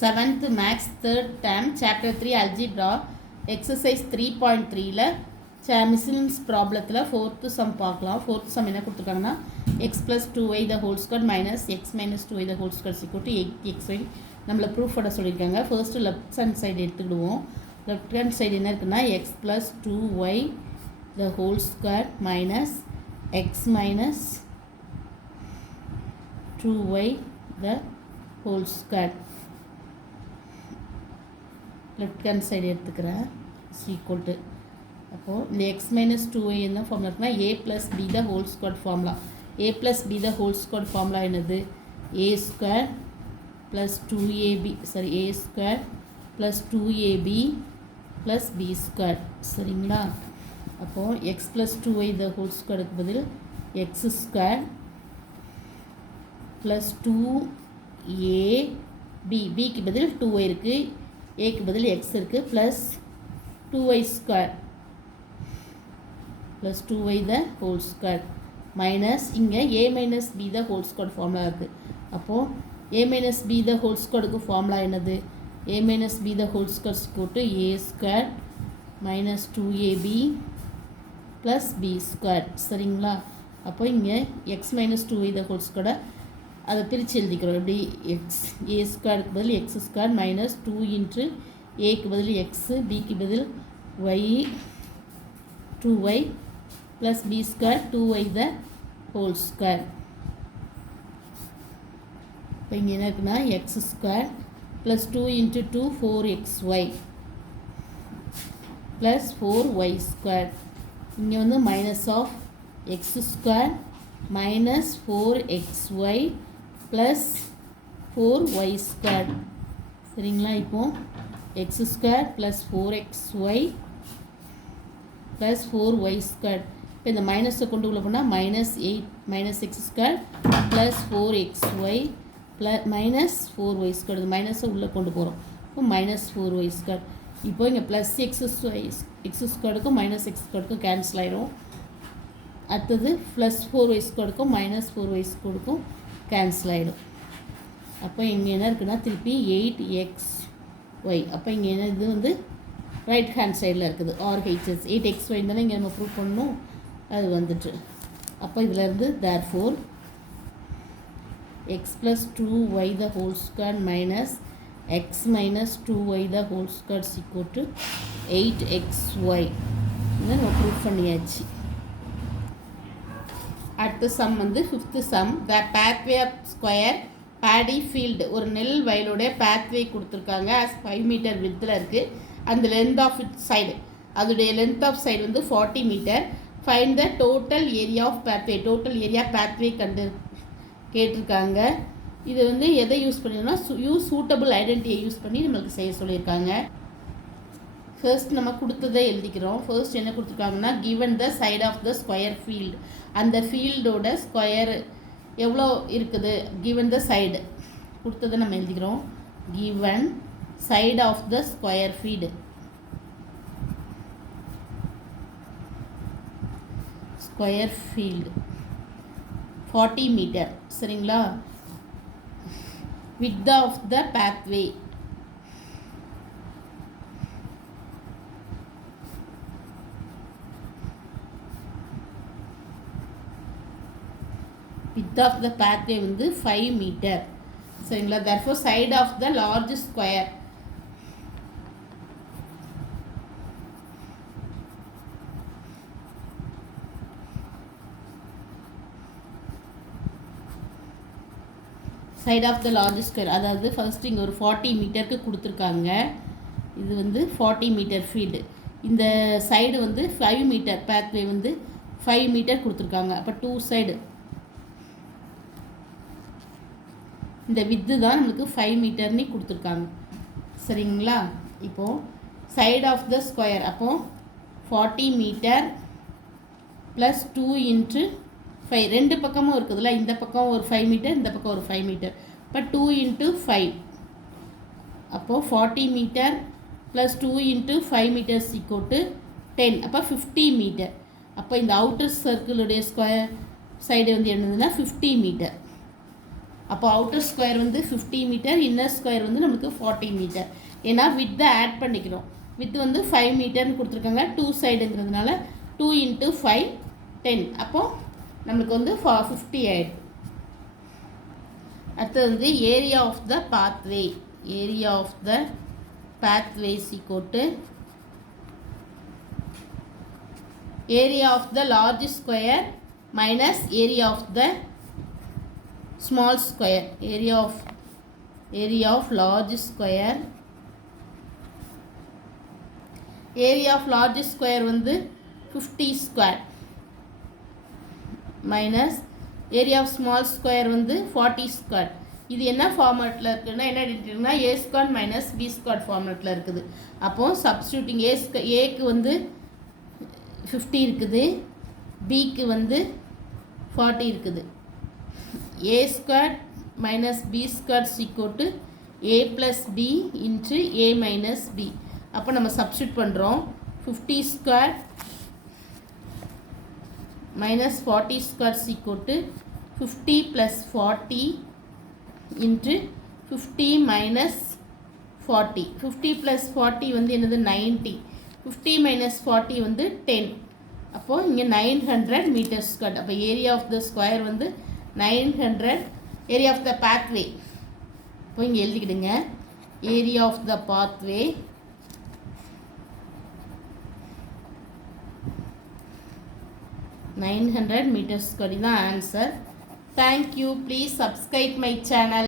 7th Max 3rd term Chapter 3 Algebra Exercise 3.3ல மிஸ்லின்ஸ் ப்ராப்ளத்தில் 4th sum பார்க்கலாம். 4th sum என்ன கொடுத்துருக்காங்கன்னா x plus 2y the whole square minus x minus 2y the whole square equal to 8xy நம்மளை proof பண்ண சொல்லியிருக்காங்க. First left hand side எடுத்துக்கிடுவோம். Left hand side என்ன இருக்குன்னா x plus 2y the whole square minus x minus 2y the whole square left hand side எடுத்துக்கிறேன் equal to அப்போது இந்த x minus 2y என்ன ஃபார்முலா இருக்குன்னா a plus b the whole square formula. a plus b the whole square formula என்னது? a square plus 2ab a square plus 2ab plus b square. சரிங்களா? அப்போது X plus 2y the whole ஸ்கொயருக்கு பதில் X square plus 2ab பிக்கு பதில் 2y இருக்குது, ஏக்கு பதில் எக்ஸ் இருக்குது, plus 2y square plus 2y the whole square minus இங்கே a minus b the whole square formula இருக்குது. அப்போது a minus b the whole ஸ்கொயருக்கு ஃபார்முலா என்னது? a minus b the whole square போட்டு a square minus 2ab plus b square. சரிங்களா? அப்போ இங்கே X minus 2y the whole ஸ்கொயரை அதை பிரித்து எழுதிக்கிறோம். எப்படி? எக்ஸ் ஏ ஸ்கொயருக்கு பதில் எக்ஸ் ஸ்கொயர் மைனஸ் 2 இன்ட்டு ஏக்கு பதில் எக்ஸு, பிக்கு பதில் y 2y plus b square 2y the whole square. இப்போ இங்கே என்ன இருக்குன்னா x square plus 2 into 2 4xy plus 4y square. இங்கே வந்து minus of x square minus 4xy plus 4y square. சரிங்களா? இப்போது x square plus 4xy plus 4y square. இப்போ இந்த மைனஸை கொண்டு உள்ள போனால் minus 8 minus x square plus 4xy plus minus 4y square. இந்த மைனஸை உள்ளே கொண்டு போகிறோம். இப்போ மைனஸ் 4y ஸ்கொயர். இப்போ இங்கே ப்ளஸ் எக்ஸ் ஸ்கொயருக்கும் மைனஸ் எக்ஸ் ஸ்கொயருக்கும் கேன்சல் ஆகிடும். அடுத்தது ப்ளஸ் 4y ஸ்கொயருக்கும் மைனஸ் 4y ஸ்கொயருக்கும் கேன்சல் ஆகிடும். அப்போ இங்கே என்ன இருக்குன்னா திருப்பி 8xy. அப்போ இங்கே என்ன இது வந்து ரைட் ஹேண்ட் சைடில் இருக்குது. RHS 8xy தானே இங்கே நம்ம ப்ரூவ் பண்ணணும். அது வந்துட்டு அப்போ இதிலேருந்து therefore x plus 2y the whole square minus x minus 2y the whole square equal to 8xy இதை நம்ம ப்ரூவ் பண்ணியாச்சு. அடுத்த சம் வந்து 5th sum. The pathway of square paddy field. ஒரு நெல் வயலோடைய பேத்வே கொடுத்துருக்காங்க. 5 மீட்டர் வித்தில் இருக்குது. அந்த லென்த் ஆஃப் இட் சைடு, அதோடைய லென்த் ஆஃப் சைடு வந்து 40 metre. Find the total area of pathway. Total area pathway கேட்டிருக்காங்க. இது வந்து எதை யூஸ் பண்ணினா சூட்டபிள் ஐடென்டிட்டியை யூஸ் பண்ணி நம்மளுக்கு செய்ய சொல்லியிருக்காங்க. ஃபர்ஸ்ட் நம்ம கொடுத்ததை எழுதிக்கிறோம். ஃபர்ஸ்ட் என்ன கொடுத்துருக்காங்கன்னா given the side of the square field. அந்த ஃபீல்டோட ஸ்கொயர் எவ்வளோ இருக்குது? given the side கொடுத்ததை நம்ம எழுதிக்கிறோம். given side of the square field square field 40 metre. சரிங்களா? width of the pathway width of the pathway வந்து 5 மீட்டர். சரிங்களா? therefore side of the large square side of the large square. அதாவது first இங்கே ஒரு 40 மீட்டருக்கு கொடுத்துருக்காங்க. இது வந்து 40 மீட்டர் ஃபீல்டு. இந்த சைடு வந்து 5 மீட்டர் பேத்வே வந்து 5 மீட்டர் கொடுத்துருக்காங்க. அப்போ 2 சைடு இந்த வித்து தான் நம்மளுக்கு 5 மீட்டர்னு கொடுத்துருக்காங்க. சரிங்களா? இப்போது சைட் ஆஃப் த ஸ்கொயர் அப்போது 40 மீட்டர் ப்ளஸ் 2 இன்ட்டு 5. ரெண்டு பக்கமும் இருக்குதுல்ல, இந்த பக்கம் ஒரு 5 மீட்டர், இந்த பக்கம் ஒரு 5 மீட்டர். இப்போ 2 இன்ட்டு 5. அப்போது 40 metre plus 2 into 5 metres equal to 10. அப்போ 50 மீட்டர். அப்போ இந்த அவுட்டர் சர்க்கிளுடைய ஸ்கொயர் சைடு வந்து என்னதுன்னா 50 மீட்டர். அப்போ அவுட்டர் ஸ்கொயர் வந்து 50 மீட்டர், இன்னர் ஸ்கொயர் வந்து நமக்கு 40 மீட்டர். ஏன்னா வித்தை ஆட் பண்ணிக்கிறோம். வித் வந்து 5 மீட்டர்னு கொடுத்துருக்காங்க, 2 சைடுங்கிறதுனால 2 × 5 10. அப்போது நம்மளுக்கு வந்து 50 ஆகிடுது. அடுத்தது வந்து area of the pathway. Area of the pathway is equal to area of the large square minus area of the small square. Area of large square. Area of large square வந்து 50 square minus area of small square வந்து 40 square. இது என்ன ஃபார்மேட்டில் இருக்குன்னா என்ன எழுதிட்டுருக்குன்னா a square minus b square ஃபார்மேட்டில் இருக்குது. அப்போது சப்ஸ்டியூட்டிங் ஏக்கு வந்து 50 இருக்குது, பிக்கு வந்து 40 இருக்குது. a square minus b square is equal to a plus b into a minus b. அப்போ நம்ம சப்ஸ்டியூட் பண்ணுறோம். 50 square minus 40 square is equal to 50 plus 40 into 50 minus 40. 50 plus 40 வந்து என்னது 90. 50 minus 40 வந்து 10. அப்போது இங்கே 900 மீட்டர் ஸ்கொயர். அப்போ ஏரியா ஆஃப் த ஸ்கொயர் வந்து 900. ஏரியா ஆஃப் த பாத்வே இப்போ இங்கே எழுதிக்கிடுங்க. Area of the pathway $900 meters square. This is the answer. Thank you. Please subscribe my channel.